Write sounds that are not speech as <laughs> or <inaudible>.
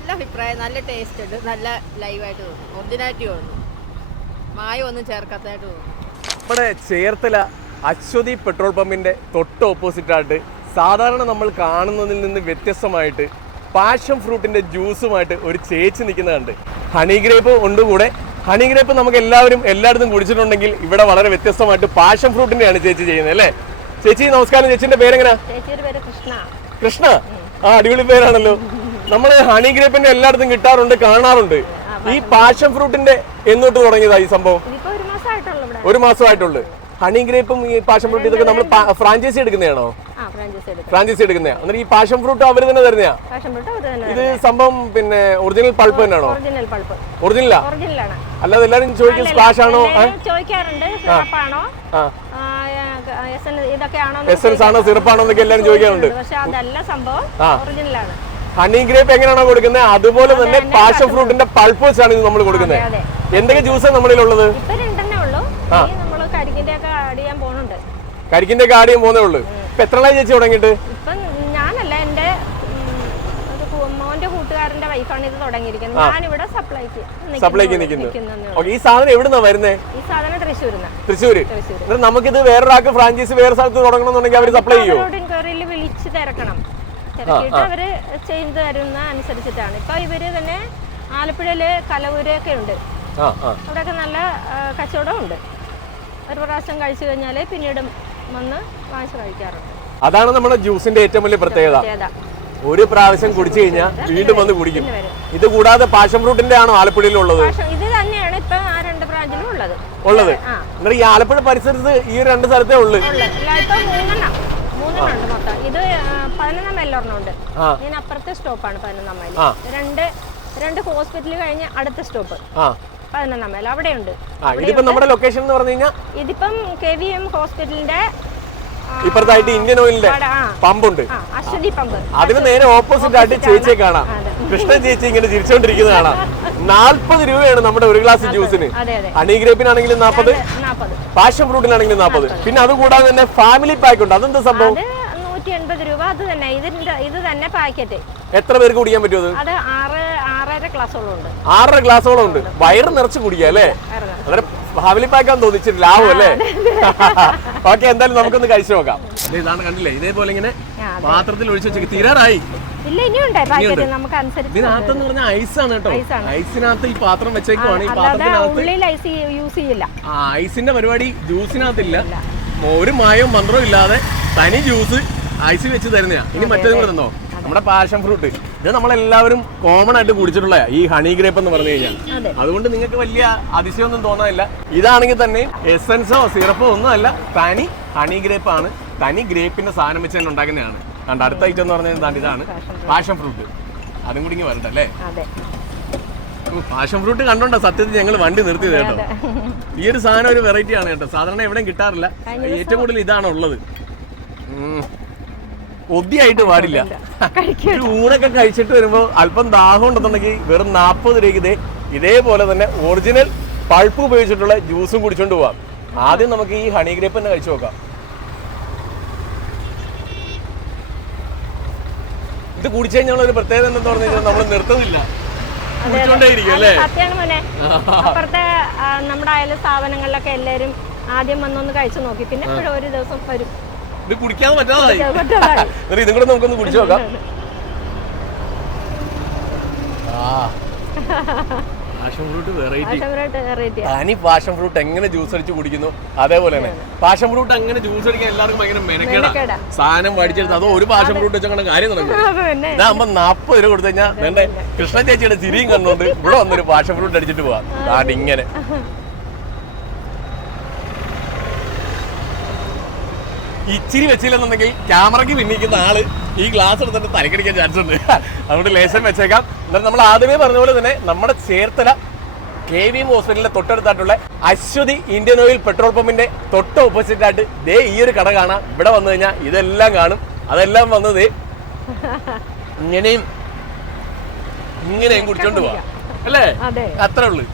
നല്ല അഭിപ്രായം നല്ല ടേസ്റ്റ് ഉണ്ട്. നല്ല ലൈവായിട്ട് തോന്നുന്നു. ഒറിജിനാലിറ്റി തോന്നുന്നു. മായ ഒന്നും ചേർക്കാത്തതായിട്ട് തോന്നുന്നു. നമ്മുടെ ചേർത്തല അശ്വതി പെട്രോൾ പമ്പിന്റെ തൊട്ട് ഓപ്പോസിറ്റ് ആയിട്ട് സാധാരണ നമ്മൾ കാണുന്നതിൽ നിന്ന് വ്യത്യസ്തമായിട്ട് പാഷൻ ഫ്രൂട്ടിന്റെ ജ്യൂസുമായിട്ട് ഒരു ചേച്ചി നിൽക്കുന്നത് കണ്ട്. ഹണി ഗ്രേപ്പ് ഉണ്ട് കൂടെ ഹണി ഗ്രേപ്പ് നമുക്ക് എല്ലാവരും എല്ലായിടത്തും കുടിച്ചിട്ടുണ്ടെങ്കിൽ ഇവിടെ വളരെ വ്യത്യസ്തമായിട്ട് പാഷൻ ഫ്രൂട്ടിന്റെയാണ് ചേച്ചി ചെയ്യുന്നത് അല്ലേ? ചേച്ചി നമസ്കാരം. ചേച്ചിന്റെ പേരെങ്ങനാ? ചേച്ചിയുടെ പേര് കൃഷ്ണ. കൃഷ്ണ? ആ അടിപൊളി പേരാണല്ലോ. നമ്മൾ ഹണി ഗ്രേപ്പിന്റെ എല്ലായിടത്തും കിട്ടാറുണ്ട് കാണാറുണ്ട്. ഈ പാഷൻ ഫ്രൂട്ടിന്റെ എന്നോട്ട് തുടങ്ങിയതാ ഈ സംഭവം? ഒരു മാസമായിട്ടുള്ളു. ഹണി ഗ്രേപ്പും ഈ പാഷൻ ഫ്രൂട്ട് ഇതൊക്കെ നമ്മൾ ഫ്രാഞ്ചൈസി എടുക്കുന്നതാണോ? ഫ്രാഞ്ചൈസി എടുക്കും. ഫ്രാഞ്ചൈസി എടുക്കുന്നതാ. എന്നിട്ട് ഈ പാഷൻ ഫ്രൂട്ട് അവർ തന്നെ തരുന്നതാ? ഇത് സംഭവം പിന്നെ ഒറിജിനൽ പൾപ്പ് തന്നെയാണോ? ഒറിജിനലാ അല്ലാതെ എല്ലാരും ചോദിക്കും സ്പ്ലാഷ് ആണോ? എസൻസ് ആണോ സിറപ്പാണോ? എന്നൊക്കെ എല്ലാരും ചോദിക്കാറുണ്ട്. പക്ഷെ അതല്ല സംഭവം. ഒറിജിനലാണ് ഹണി ഗ്രേപ്പ് എങ്ങനെയാണോ കൊടുക്കുന്നത്? അതുപോലെ തന്നെ പാഷൻ ഫ്രൂട്ടിന്റെ പൾപ്പ് ആണ് ഇത് നമ്മൾ കൊടുക്കുന്നത്. എന്തൊക്കെ ജ്യൂസാണ് നമ്മളിലുള്ളത്? ഉള്ളത് കരിക്കിന്റെ ഒക്കെ കാടിയും പോകുന്നേ ഉള്ളൂ. ഇപ്പൊ എത്ര നാളായി ചേച്ചി തുടങ്ങിയിട്ട്? ഇപ്പം ഞാനല്ല എന്റെ മോന്റെ കൂട്ടുകാരന്റെ വൈഫാണ് ഇത് തുടങ്ങിയിരിക്കുന്നത്. ഞാനിവിടെ സപ്ലൈക്ക് സപ്ലൈക്ക് നിൽക്കുന്നു ഈ സാധനം എവിടുന്നാ വരുന്നേ? ഈ സാധനം തൃശ്ശൂരിന്ന്. തൃശ്ശൂര്. നമുക്കിത് വേറൊരാൾക്ക് ഫ്രാഞ്ചൈസി വേറെ സ്ഥലത്ത് തുടങ്ങണമെന്നുണ്ടെങ്കിൽ അവർ സപ്ലൈ ചെയ്യോ? വിളിച്ച് തിരക്കണം. തിരക്കിയിട്ട് അവർ ചെയ്ത് തരുന്ന അനുസരിച്ചിട്ടാണ്. ഇപ്പൊ ഇവർ തന്നെ ആലപ്പുഴയിൽ കലവൂരൊക്കെ ഉണ്ട്. അവിടെയൊക്കെ നല്ല കച്ചവടം ഉണ്ട് ഒരു പ്രാവശ്യം കഴിച്ചു കഴിഞ്ഞാൽ പിന്നീട് വന്ന് വാങ്ങിച്ചു കഴിക്കാറുണ്ട്. അതാണ് നമ്മുടെ ജ്യൂസിന്റെ ഏറ്റവും വലിയ പ്രത്യേകത. ഒരു പ്രാവശ്യം കുടിച്ചു കഴിഞ്ഞാൽ വീണ്ടും വന്ന് കുടിക്കും. ഇത് കൂടാതെ പാഷൻ ഫ്രൂട്ടിന്റെ ആണോ ആലപ്പുഴയിലുള്ളത് ഇത് തന്നെയാണ് ഇപ്പൊ ആ രണ്ട് ബ്രാഞ്ചിലും ഉള്ളത്. ഉള്ളത്. ഈ ആലപ്പുഴ പരിസരത്ത് ഈ രണ്ട് സ്ഥലത്തേ ഉള്ളു. ഇപ്പൊ മൂന്നെണ്ണം. മൂന്നെണ്ണം മൊത്തം. ഇത് പതിനൊന്നാം മൈൽ ഉണ്ട് ഞാൻ അപ്പുറത്തെ സ്റ്റോപ്പാണ് പതിനൊന്നാം മൈൽ. രണ്ട് രണ്ട് ഹോസ്പിറ്റൽ കഴിഞ്ഞ് അടുത്ത സ്റ്റോപ്പ്. പതിനൊന്നാം മൈൽ. അവിടെയുണ്ട്. ഇതിപ്പോ നമ്മുടെ ലൊക്കേഷൻ എന്ന് പറഞ്ഞു കഴിഞ്ഞാൽ ഇതിപ്പം കെ വി എം ഹോസ്പിറ്റലിന്റെ ഇപ്പുറത്തായിട്ട് ഇന്ത്യൻ ഓയിലിന്റെ പമ്പുണ്ട്. അശ്വതി പമ്പ്. അതിന് നേരെ ഓപ്പോസിറ്റ് ആയിട്ട് ചേച്ചിയെ കാണാം. കൃഷ്ണ ചേച്ചി ഇങ്ങനെ ചിരിച്ചോണ്ടിരിക്കുന്നത് കാണാം. <laughs> നാല്പത് രൂപയാണ് നമ്മുടെ ഒരു ഗ്ലാസ് ജ്യൂസിന്. ഹണി ഗ്രേപ്പിനാണെങ്കിലും നാൽപ്പത് പാഷൻ ഫ്രൂട്ടിനാണെങ്കിലും നാൽപ്പത്. പിന്നെ അതുകൂടാതെ തന്നെ ഫാമിലി പാക്ക് ഉണ്ട് അതെന്താ സംഭവം? അത് നൂറ്റി എൺപത് രൂപ. അത് തന്നെ. ഇതിന്റെ ഇത് തന്നെ പാക്കറ്റ്. എത്ര പേർക്ക് കുടിക്കാൻ പറ്റും അത്? അത് ആറ് ആറര ഗ്ലാസ്സോളം ഉണ്ട്. ആറര ഉണ്ട്. വയറ് നിറച്ച് കുടിക്കുക അല്ലേ? ആറ് ഫാമിലി പാക്കാൻ തോന്നിച്ചിട്ട് ലാഭം അല്ലേ? <laughs> ഓക്കെ എന്തായാലും നമുക്കൊന്ന് കഴിച്ചു നോക്കാം. ഇതാണ് കണ്ടില്ലേ? ഇതേപോലെ ഇങ്ങനെ പാത്രത്തിൽ ഒഴിച്ച് വെച്ച് തീരാറായി. ഇല്ല ഇനിയുണ്ട് പാക്കറ്റ് നമുക്ക് അനുസരിച്ച് ഇതിനകത്തെന്ന് പറഞ്ഞാൽ ഐസാണ് കേട്ടോ. ഐസിനകത്ത് ഈ പാത്രം വെച്ചേക്കുവാണ്. ഈ പാത്രത്തിനകത്ത് ഐസ് യൂസ് ചെയ്യില്ല. ആ ഐസിന്റെ പരിപാടി ജ്യൂസിനകത്തില്ല. ഒരു മായവും മന്ത്രവും ഇല്ലാതെ തനി ജ്യൂസ് ഐസിൽ വെച്ച് തരുന്നതാ ഇനി മറ്റേതും കൂടെ തന്നോ? നമ്മുടെ പാഷൻ ഫ്രൂട്ട്. ഇത് നമ്മളെല്ലാവരും കോമൺ ആയിട്ട് കുടിച്ചിട്ടുള്ള ഈ ഹണി ഗ്രേപ്പ് എന്ന് പറഞ്ഞു കഴിഞ്ഞാൽ. അതുകൊണ്ട് നിങ്ങൾക്ക് വലിയ അതിശയമൊന്നും തോന്നാനില്ല. ഇതാണെങ്കിൽ തന്നെ എസൻസോ സിറപ്പോ ഒന്നും അല്ല തനി ഹണി ഗ്രേപ്പ് ആണ്. തനി ഗ്രേപ്പിന്റെ സാധനം വെച്ച് തന്നെ ഉണ്ടാക്കുന്നതാണ്. കണ്ട അടുത്ത ഐറ്റം എന്ന് പറഞ്ഞാൽ എന്താണ്? ഇതാണ് പാഷൻ ഫ്രൂട്ട് അതും കൂടി ഇങ്ങനെ വരട്ടെ അല്ലേ? പാഷൻ ഫ്രൂട്ട് കണ്ടോണ്ട? സത്യത്തിൽ ഞങ്ങൾ വണ്ടി നിർത്തിയത് കേട്ടോ. ഈ ഒരു സാധനം ഒരു വെറൈറ്റി ആണ് കേട്ടോ. സാധാരണ എവിടെയും കിട്ടാറില്ല. ഏറ്റവും കൂടുതൽ ഇതാണ് ഉള്ളത്. ഒതിയായിട്ട് പാടില്ല. ഒരു ഊണൊക്കെ കഴിച്ചിട്ട് വരുമ്പോൾ അല്പം ദാഹം ഉണ്ടെന്നുണ്ടെങ്കിൽ വെറും നാൽപ്പത് രൂപയ്ക്ക് ഇതേ ഇതേപോലെ തന്നെ ഒറിജിനൽ പൾപ്പ് ഉപയോഗിച്ചിട്ടുള്ള ജ്യൂസും കുടിച്ചോണ്ട് പോവാം. ആദ്യം നമുക്ക് ഈ ഹണി ഗ്രേപ്പ് തന്നെ കഴിച്ചു നോക്കാം. ഇത് കുടിച്ചു കഴിഞ്ഞാൽ ഒരു പ്രത്യേകത എന്താന്ന് പറഞ്ഞു കഴിഞ്ഞാൽ നമ്മൾ നിർത്തുന്നില്ല. കുടിച്ചോണ്ടേയിരിക്കും അല്ലേ? സത്യാണ് മോനെ. അപ്പുറത്തെ നമ്മുടെ അയൽ സ്ഥാപനങ്ങളിലൊക്കെ എല്ലാരും ആദ്യം വന്നൊന്ന് കഴിച്ചു നോക്കി. പിന്നെ ഇപ്പോഴും ഒരു ദിവസം വരും. ഇത് കുടിക്കാൻ പറ്റാതായി. എന്നിട്ട് ഇതും കൂടെ നമുക്കൊന്ന് കുടിച്ചു നോക്കാം. <laughs> Passion fruit variety. തനി പാഷൻ ഫ്രൂട്ട് എങ്ങനെ ജ്യൂസ് അടിച്ച് കുടിക്കുന്നു? അതേപോലെ തന്നെ. പാഷൻ ഫ്രൂട്ട് അങ്ങനെ ജ്യൂസ് അടിക്കാൻ എല്ലാവർക്കും ഭയങ്കര മെനക്കേടാ. സാധനം മേടിച്ചെടുത്ത് അതോ ഒരു പാഷൻ ഫ്രൂട്ട് വെച്ചാൽ കാര്യം നടക്കും ഇതാകുമ്പോ നാപ്പത് രൂപ കൊടുത്തു കഴിഞ്ഞാൽ വേണ്ട കൃഷ്ണ ചേച്ചിയുടെ ചിരിയും കണ്ടുകൊണ്ട് ഇവിടെ വന്നൊരു പാഷൻ ഫ്രൂട്ട് അടിച്ചിട്ട് പോവാം. ഇങ്ങനെ ഇച്ചിരി വെച്ചില്ലെന്നുണ്ടെങ്കിൽ ക്യാമറയ്ക്ക് പിന്നിക്കുന്ന ആൾ ഈ ഗ്ലാസ് എടുത്തിട്ട് തലക്കടിക്കാൻ ചാൻസ് ഉണ്ട്. അതുകൊണ്ട് ലേശം വെച്ചേക്കാം. എന്നാൽ നമ്മൾ ആദ്യമേ പറഞ്ഞ പോലെ തന്നെ നമ്മുടെ ചേർത്തല കെ വി എം ഹോസ്പിറ്റലിന്റെ തൊട്ടടുത്തായിട്ടുള്ള അശ്വതി ഇന്ത്യൻ ഓയിൽ പെട്രോൾ പമ്പിന്റെ തൊട്ട് ഓപ്പോസിറ്റ് ആയിട്ട് ദേ ഈ ഒരു കട കാണാം. ഇവിടെ വന്നു കഴിഞ്ഞാൽ ഇതെല്ലാം കാണും. അതെല്ലാം വന്നത് ഇങ്ങനെയും ഇങ്ങനെയും കുടിച്ചോണ്ട് പോവാ. അല്ലേ? അതെ. അത്രേ ഉള്ളു.